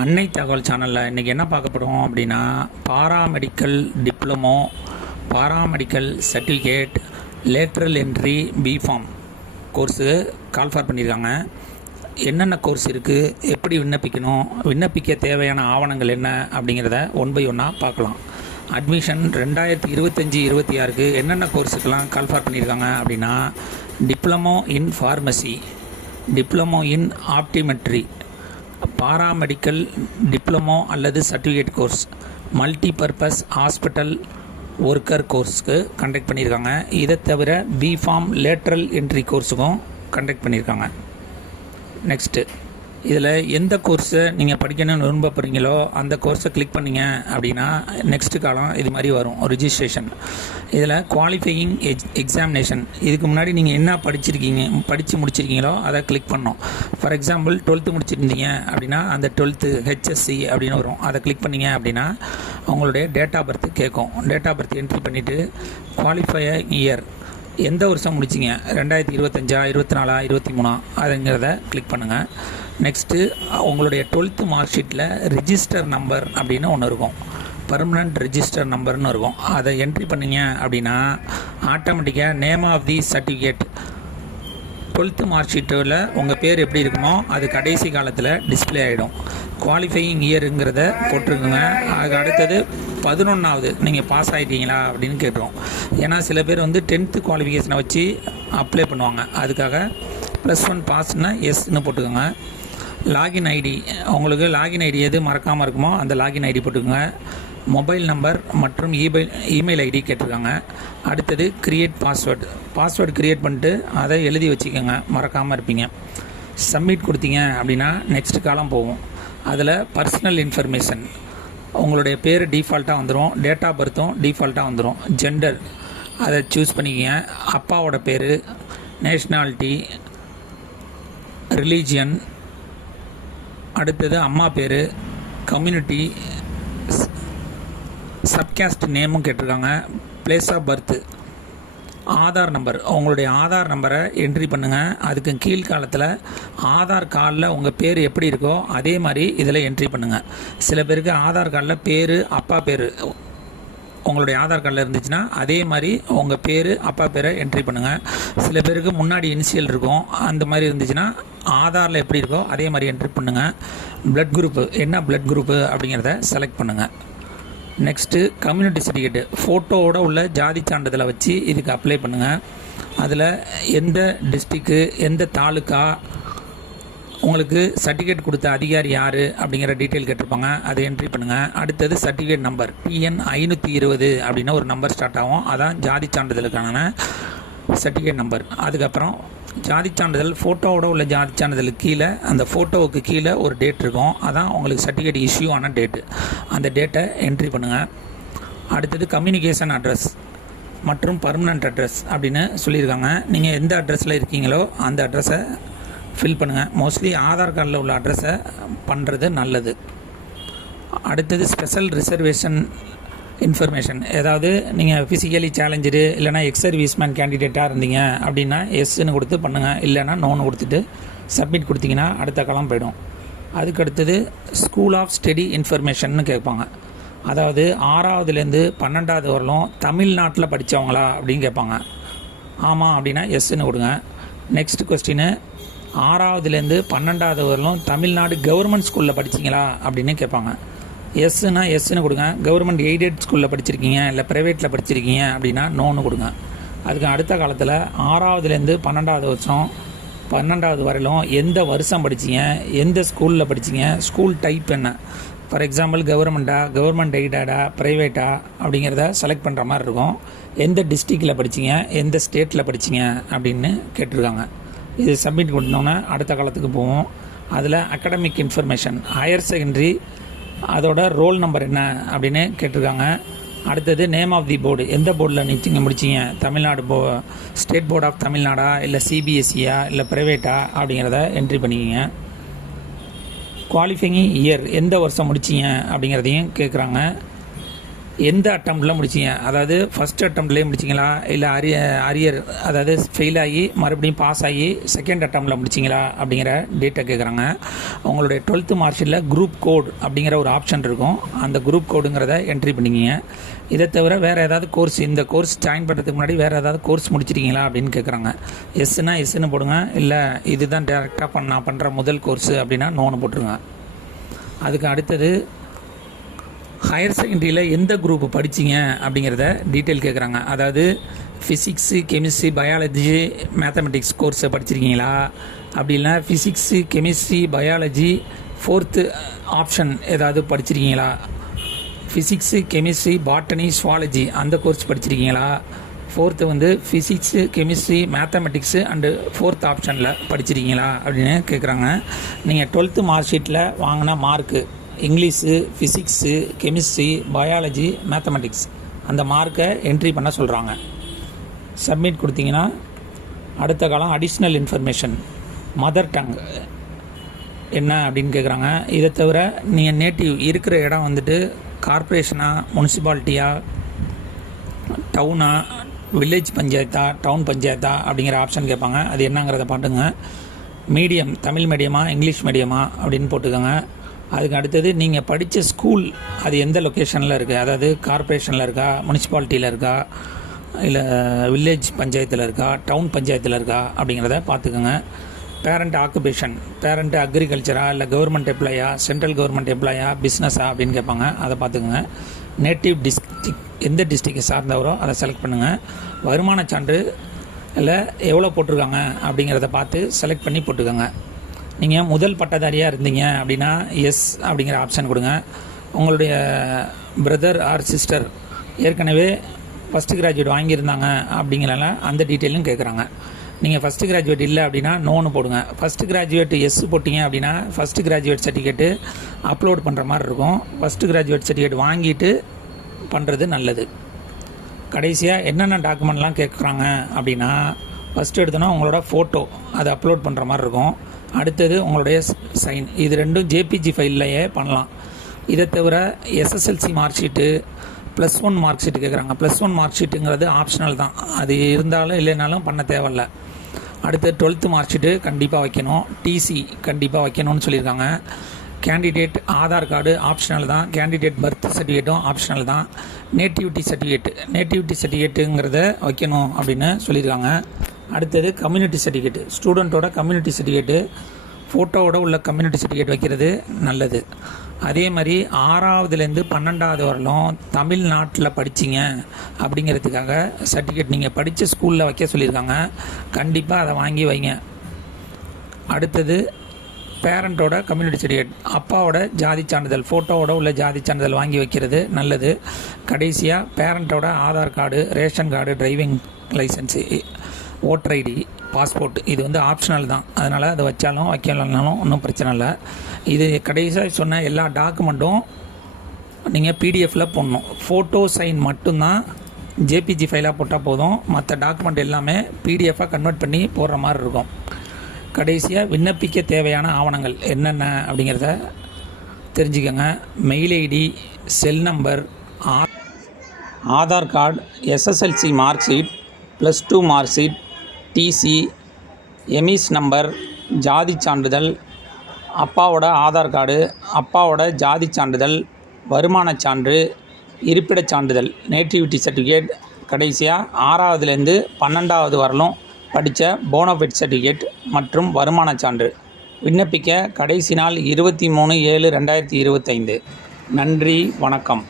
அன்னை தகவல் சேனலில் இன்றைக்கி என்ன பார்க்க போகிறோம் அப்படின்னா, paramedical diploma, paramedical certificate, lateral entry B Pharm course call for பண்ணியிருக்காங்க. என்னென்ன கோர்ஸ் இருக்குது, எப்படி விண்ணப்பிக்கணும், விண்ணப்பிக்க தேவையான ஆவணங்கள் என்ன அப்படிங்கிறத ஒன் பை ஒன்னாக பார்க்கலாம். அட்மிஷன் 2025-26க்கு என்னென்ன கோர்ஸுக்கெல்லாம் கால்ஃபார் பண்ணியிருக்காங்க அப்படின்னா, diploma in pharmacy, diploma in optometry, paramedical diploma அல்லது certificate course, multipurpose hospital worker கோர்ஸுக்கு கண்டக்ட் பண்ணியிருக்காங்க. இதை தவிர பிஃபார்ம் லேட்ரல் என்ட்ரி கோர்ஸுக்கும் கண்டக்ட் பண்ணியிருக்காங்க. நெக்ஸ்ட்டு, இதில் எந்த கோர்ஸை நீங்கள் படிக்கணும்னு விரும்ப போகிறீங்களோ அந்த கோர்ஸை கிளிக் பண்ணிங்க அப்படின்னா நெக்ஸ்ட்டு காலம் இது மாதிரி வரும் ரிஜிஸ்ட்ரேஷன். இதில் குவாலிஃபையிங் எக்ஸாமினேஷன், இதுக்கு முன்னாடி நீங்கள் என்ன படித்து முடிச்சிருக்கீங்களோ அதை கிளிக் பண்ணோம். ஃபார் எக்ஸாம்பிள் 12th முடிச்சிருந்தீங்க அப்படின்னா அந்த 12th ஹெச்எஸ்சி அப்படின்னு வரும். அதை கிளிக் பண்ணிங்க அப்படின்னா உங்களுடைய டேட் ஆஃப் பர்த் கேட்கும். டேட் ஆஃப் பர்த் என்ட்ரி பண்ணிவிட்டு குவாலிஃபையிங் இயர் எந்த வருஷம் முடிச்சிங்க, 2025, 24, 23 அதுங்கிறத கிளிக் பண்ணுங்கள். நெக்ஸ்ட்டு, உங்களுடைய 12th மார்க் ஷீட்டில் ரிஜிஸ்டர் நம்பர் அப்படின்னு ஒன்று இருக்கும், பர்மனண்ட் ரிஜிஸ்டர் நம்பர்னு இருக்கும். அதை என்ட்ரி பண்ணிங்க அப்படின்னா ஆட்டோமேட்டிக்காக name of the certificate 12th mark ஷீட்டில் உங்கள் பேர் எப்படி இருக்குமோ அது கடைசி காலத்தில் டிஸ்பிளே ஆகிடும். குவாலிஃபையிங் இயருங்கிறத போட்டிருக்குங்க. அதுக்கு அடுத்தது 11வது நீங்கள் பாஸ் ஆகிட்டீங்களா அப்படின்னு கேட்டுரும். ஏன்னா சில பேர் 10th குவாலிஃபிகேஷனை வச்சு அப்ளை பண்ணுவாங்க. அதுக்காக +1 பாஸ்னா எஸ்ன்னு போட்டுக்கோங்க. லாகின் ஐடி, உங்களுக்கு லாகின் ஐடி எது மறக்காமல் இருக்குமோ அந்த லாகின் ஐடி போட்டுக்கோங்க. மொபைல் நம்பர் மற்றும் இமெயில் ஐடி கேட்டிருக்காங்க. அடுத்தது கிரியேட் பாஸ்வேர்டு கிரியேட் பண்ணிட்டு அதை எழுதி வச்சுக்கோங்க, மறக்காமல் இருப்பீங்க. சப்மிட் கொடுத்தீங்க அப்படின்னா நெக்ஸ்ட் காலம் போகும். அதில் பர்சனல் இன்ஃபர்மேஷன், உங்களுடைய பேர் டிஃபால்ட்டாக வந்துடும், டேட் ஆஃப் பர்த்தும் டிஃபால்ட்டாக வந்துடும். ஜெண்டர் அதை சூஸ் பண்ணிக்கங்க. அப்பாவோட பேர், நேஷ்னாலிட்டி, ரிலீஜியன், அடுத்தது அம்மா பேர், கம்யூனிட்டி, சப்காஸ்ட் நேமும் கேட்டிருக்காங்க. Place of birth, Aadhaar number, உங்களுடைய ஆதார் நம்பரை என்ட்ரி பண்ணுங்கள். அதுக்கு கீழ்காலத்தில் ஆதார் கார்டில் உங்கள் பேர் எப்படி இருக்கோ அதே மாதிரி இதில் என்ட்ரி பண்ணுங்கள். சில பேருக்கு ஆதார் கார்டில் பேர் அப்பா பேர் உங்களுடைய ஆதார் கார்டில் இருந்துச்சுன்னா அதே மாதிரி உங்கள் பேர் அப்பா பேரை என்ட்ரி பண்ணுங்கள். சில பேருக்கு முன்னாடி இனிஷியல் இருக்கும், அந்த மாதிரி இருந்துச்சுன்னா ஆதாரில் எப்படி இருக்கோ அதே மாதிரி என்ட்ரி பண்ணுங்கள். பிளட் குரூப்பு, என்ன பிளட் குரூப்பு அப்படிங்கிறத செலக்ட் பண்ணுங்கள். நெக்ஸ்ட்டு, கம்யூனிட்டி சர்டிஃபிகேட்டு ஃபோட்டோவோட உள்ள ஜாதி சான்றிதழை வச்சு இதுக்கு அப்ளை பண்ணுங்கள். அதில் எந்த டிஸ்ட்ரிக்கு, எந்த தாலுக்கா, உங்களுக்கு சர்டிஃபிகேட் கொடுத்த அதிகாரி யார் அப்படிங்கிற டீட்டெயில் கேட்டிருப்பாங்க, அதை என்ட்ரி பண்ணுங்கள். அடுத்தது சர்டிஃபிகேட் நம்பர் TN 520 அப்படின்னா ஒரு நம்பர் ஸ்டார்ட் ஆகும், அதான் ஜாதி சான்றிதழுக்கான சர்டிஃபிகேட் நம்பர். அதுக்கப்புறம் ஜாதி சான்றிதழ் ஃபோட்டோவோட உள்ள ஜாதி சான்றிதழுக்கு கீழே அந்த ஃபோட்டோவுக்கு கீழே ஒரு டேட் இருக்கும், அதான் உங்களுக்கு சர்டிஃபிகேட் இஷ்யூ ஆன டேட்டு. அந்த டேட்டை என்ட்ரி பண்ணுங்கள். அடுத்தது கம்யூனிகேஷன் அட்ரஸ் மற்றும் பர்மனண்ட் அட்ரஸ் அப்படின்னு சொல்லியிருக்காங்க. நீங்கள் எந்த அட்ரஸில் இருக்கீங்களோ அந்த அட்ரஸை ஃபில் பண்ணுங்கள். மோஸ்ட்லி ஆதார் கார்டில் உள்ள அட்ரஸை பண்ணுறது நல்லது. அடுத்தது ஸ்பெஷல் ரிசர்வேஷன் இன்ஃபர்மேஷன், ஏதாவது நீங்கள் ஃபிசிக்கலி சேலஞ்சு இல்லைனா எக்ஸ் சர்வீஸ்மேன் கேண்டிடேட்டாக இருந்தீங்க அப்படின்னா எஸ்ன்னு கொடுத்து பண்ணுங்கள், இல்லைனா நோன்னு கொடுத்துட்டு சப்மிட் கொடுத்தீங்கன்னா அடுத்த காலம் போயிடும். அதுக்கு அடுத்தது ஸ்கூல் ஆஃப் ஸ்டடி இன்ஃபர்மேஷன்னு கேட்பாங்க. அதாவது 6வதுலேருந்து 12வது வரலும் தமிழ்நாட்டில் படித்தவங்களா அப்படின்னு கேட்பாங்க. ஆமாம் அப்படின்னா எஸ்ன்னு கொடுங்க. நெக்ஸ்ட் கொஸ்டின், 6வதுலேருந்து 12வது வரலும் தமிழ்நாடு கவர்மெண்ட் ஸ்கூலில் படிச்சிங்களா அப்படின்னு கேட்பாங்க. எஸ்ஸுனா எஸ்ன்னு கொடுங்க. கவர்மெண்ட் எய்டட் ஸ்கூலில் படிச்சிருக்கீங்க இல்லை ப்ரைவேட்டில் படிச்சிருக்கீங்க அப்படின்னா நோன்னு கொடுங்க. அதுக்கு அடுத்த காலத்தில் 6வதுலேருந்து 12வது வருஷம் 12வது வரையிலும் எந்த வருஷம் படிச்சிங்க, எந்த ஸ்கூலில் படிச்சிங்க, ஸ்கூல் டைப் என்ன, ஃபார் எக்ஸாம்பிள் கவர்மெண்ட்டா, கவர்மெண்ட் எய்டடா, ப்ரைவேட்டா அப்படிங்கிறத செலக்ட் பண்ணுற மாதிரி இருக்கும். எந்த டிஸ்ட்ரிக்டில் படிச்சிங்க, எந்த ஸ்டேட்டில் படிச்சிங்க அப்படின்னு கேட்டிருக்காங்க. இது சப்மிட் கொடுத்தோன்னே அடுத்த காலத்துக்கு போவோம். அதில் அகாடமிக் இன்ஃபர்மேஷன், ஹையர் செகண்டரி அதோட ரோல் நம்பர் என்ன அப்படின்னு கேட்டிருக்காங்க. அடுத்தது நேம் ஆஃப் தி போர்டு, எந்த போர்டில் நீங்கள் முடிச்சிங்க, தமிழ்நாடு ஸ்டேட் போர்ட் ஆஃப் தமிழ்நாடா இல்லை CBSEயா இல்லை ப்ரைவேட்டா அப்படிங்கிறத என்ட்ரி பண்ணிக்கிங்க. குவாலிஃபையிங் இயர், எந்த வருஷம் முடிச்சிங்க அப்படிங்கிறதையும் கேட்குறாங்க. எந்த அட்டம்ப்டில் முடிச்சிங்க, அதாவது ஃபஸ்ட் அட்டம்ப்ட்லேயே முடிச்சிங்களா, இல்லை அரியர் அதாவது ஃபெயில் ஆகி மறுபடியும் பாஸ் ஆகி செகண்ட் அட்டம்ப்டில் முடிச்சிங்களா அப்படிங்கிற டேட்டை கேட்குறாங்க. உங்களுடைய 12th மார்க் ஷீட்டில் குரூப் கோட் அப்படிங்கிற ஒரு ஆப்ஷன் இருக்கும். அந்த குரூப் கோடுங்கிறத என்ட்ரி பண்ணிக்கிங்க. இதை தவிர வேறு ஏதாவது கோர்ஸ், இந்த கோர்ஸ் ஜாயின் பண்ணுறதுக்கு முன்னாடி வேறு ஏதாவது கோர்ஸ் முடிச்சிருக்கீங்களா அப்படின்னு கேட்குறாங்க. எஸ்ஸுனா எஸ்ன்னு போடுங்க, இல்லை இதுதான் டேரெக்டாக நான் பண்ணுற முதல் கோர்ஸு அப்படின்னா நோன்னு போட்டுருங்க. அதுக்கு அடுத்தது ஹையர் செகண்டரியில் எந்த குரூப் படிச்சிங்க அப்படிங்கிறத டீட்டெயில் கேட்குறாங்க. அதாவது ஃபிசிக்ஸு, கெமிஸ்ட்ரி, பயாலஜி, மேத்தமெட்டிக்ஸ் கோர்ஸை படிச்சிருக்கீங்களா, அப்படி இல்லைனா physics, chemistry, biology 4th option ஏதாவது படிச்சிருக்கீங்களா, ஃபிசிக்ஸு, கெமிஸ்ட்ரி, பாட்டனி, சுவாலஜி அந்த கோர்ஸ் படிச்சிருக்கீங்களா, 4th வந்து physics, chemistry, mathematics and 4th ஆப்ஷனில் படிச்சிருக்கீங்களா அப்படின்னு கேட்குறாங்க. நீங்கள் 12th மார்க் ஷீட்டில் வாங்கின mark English, physics, chemistry, biology, mathematics அந்த மார்க்கை என்ட்ரி பண்ண சொல்கிறாங்க. சப்மிட் கொடுத்தீங்கன்னா அடுத்த காலம் அடிஷ்னல் இன்ஃபர்மேஷன் மதர் டங் என்ன அப்படின்னு கேட்குறாங்க. இதை தவிர நீங்கள் நேட்டிவ் இருக்கிற இடம் வந்துட்டு கார்ப்பரேஷனா, முனிசிபாலிட்டியா, டவுனா, வில்லேஜ் பஞ்சாயத்தா, டவுன் பஞ்சாயத்தா அப்படிங்கிற ஆப்ஷன் கேட்பாங்க. அது என்னங்கிறத பாட்டுங்க. மீடியம் தமிழ் மீடியமா, இங்கிலீஷ் மீடியமா அப்படின்னு போட்டுக்கோங்க. அதுக்கு அடுத்தது நீங்கள் படித்த ஸ்கூல் அது எந்த லொக்கேஷனில் இருக்குது, அதாவது கார்ப்பரேஷனில் இருக்கா, முனிசிபாலிட்டியில் இருக்கா, இல்லை வில்லேஜ் பஞ்சாயத்தில் இருக்கா, டவுன் பஞ்சாயத்தில் இருக்கா அப்படிங்கிறத பார்த்துக்கோங்க. பேரண்ட் ஆக்குபேஷன், பேரண்ட் அக்ரிகல்ச்சரா, இல்லை கவர்மெண்ட் எம்ப்ளாயா, சென்ட்ரல் கவர்மெண்ட் எம்ப்ளாயா, பிஸ்னஸா அப்படின்னு கேட்பாங்க. அதை பார்த்துக்கோங்க. நேட்டிவ் டிஸ்ட்ரிக் எந்த டிஸ்ட்ரிக்டை சார்ந்தவரோ அதை செலக்ட் பண்ணுங்கள். வருமான சான்று இல்லை எவ்வளோ போட்டிருக்காங்க அப்படிங்கிறத பார்த்து செலக்ட் பண்ணி போட்டுக்கோங்க. நீங்கள் முதல் பட்டதாரியாக இருந்தீங்க அப்படின்னா எஸ் அப்படிங்கிற ஆப்ஷன் கொடுங்க. உங்களுடைய பிரதர் ஆர் சிஸ்டர் ஏற்கனவே ஃபஸ்ட்டு கிராஜுவேட் வாங்கியிருந்தாங்க அப்படிங்கிறனால அந்த டீட்டெயிலும் கேட்குறாங்க. நீங்கள் ஃபஸ்ட்டு கிராஜுவேட் இல்லை அப்படின்னா நோன்னு போடுங்க. ஃபஸ்ட்டு கிராஜுவேட் எஸ் போட்டிங்க அப்படின்னா ஃபஸ்ட்டு கிராஜுவேட் சர்டிஃபிகேட்டு அப்லோட் பண்ணுற மாதிரி இருக்கும். ஃபஸ்ட்டு கிராஜுவேட் சர்டிஃபிகேட் வாங்கிட்டு பண்ணுறது நல்லது. கடைசியாக என்னென்ன டாக்குமெண்ட்லாம் கேட்குறாங்க அப்படின்னா, ஃபஸ்ட்டு எடுத்தோன்னா உங்களோட ஃபோட்டோ அதை அப்லோட் பண்ணுற மாதிரி இருக்கும். அடுத்தது உங்களுடைய சைன். இது ரெண்டும் ஜேபிஜி ஃபைல்லையே பண்ணலாம். இதை தவிர SSLC mark sheet, +1 mark sheet கேட்குறாங்க. +1 மார்க் ஷீட்டுங்கிறது ஆப்ஷனல் தான், அது இருந்தாலும் இல்லைனாலும் பண்ண தேவையில்லை. அடுத்து 12th மார்க் ஷீட்டு கண்டிப்பாக வைக்கணும். டிசி கண்டிப்பாக வைக்கணும்னு சொல்லியிருக்காங்க. கேண்டிடேட் ஆதார் கார்டு ஆப்ஷனல் தான். கேண்டிடேட் பர்த் சர்டிஃபிகேட்டும் ஆப்ஷனல் தான். நேட்டிவிட்டி சர்டிஃபிகேட்டுங்கிறத வைக்கணும் அப்படின்னு சொல்லியிருக்காங்க. அடுத்தது கம்யூனிட்டி சர்டிஃபிகேட், ஸ்டூடெண்ட்டோட கம்யூனிட்டி சர்டிஃபிகேட்டு, ஃபோட்டோவோட உள்ள கம்யூனிட்டி சர்டிஃபிகேட் வைக்கிறது நல்லது. அதே மாதிரி 6வதுலேருந்து 12வது வரலும் தமிழ்நாட்டில் படிச்சிங்க அப்படிங்கிறதுக்காக சர்டிஃபிகேட் நீங்கள் படித்த ஸ்கூலில் வைக்க சொல்லியிருக்காங்க. கண்டிப்பாக அதை வாங்கி வைங்க. அடுத்தது பேரண்ட்டோட கம்யூனிட்டி சர்டிஃபிகேட், அப்பாவோட ஜாதி சான்றிதழ், ஃபோட்டோவோட உள்ள ஜாதி சான்றிதழ் வாங்கி வைக்கிறது நல்லது. கடைசியாக பேரண்ட்டோட Aadhaar card, ration card, driving licence, voter ID, passport இது வந்து ஆப்ஷனல் தான். அதனால் அதை வச்சாலும் வைக்கலனாலும் ஒன்றும் பிரச்சனை இல்லை. இது கடைசியாக சொன்ன எல்லா டாக்குமெண்ட்டும் நீங்கள் பிடிஎஃப்பில் போடணும். ஃபோட்டோ சைன் மட்டும்தான் ஜேபிஜி ஃபைலாக போட்டால் போதும். மற்ற டாக்குமெண்ட் எல்லாமே பிடிஎஃபாக கன்வெர்ட் பண்ணி போடுற மாதிரி இருக்கும். கடைசியாக விண்ணப்பிக்க தேவையான ஆவணங்கள் என்னென்ன அப்படிங்கிறத தெரிஞ்சுக்கோங்க. Mail ID, cell number, Aadhaar card, SSLC mark sheet, +2 mark sheet, TC, EMIS number, ஜாதி சான்றிதழ், அப்பாவோட ஆதார் கார்டு, அப்பாவோட ஜாதி சான்றிதழ், வருமான சான்று, இருப்பிடச் சான்றிதழ், நேட்டிவிட்டி சர்டிஃபிகேட், கடைசியாக 6வதுலேருந்து 12வது வரலும் படித்த போனஃபைட் சர்டிஃபிகேட் மற்றும் வருமான சான்று. விண்ணப்பிக்க கடைசி நாள் 23/7/2025. நன்றி, வணக்கம்.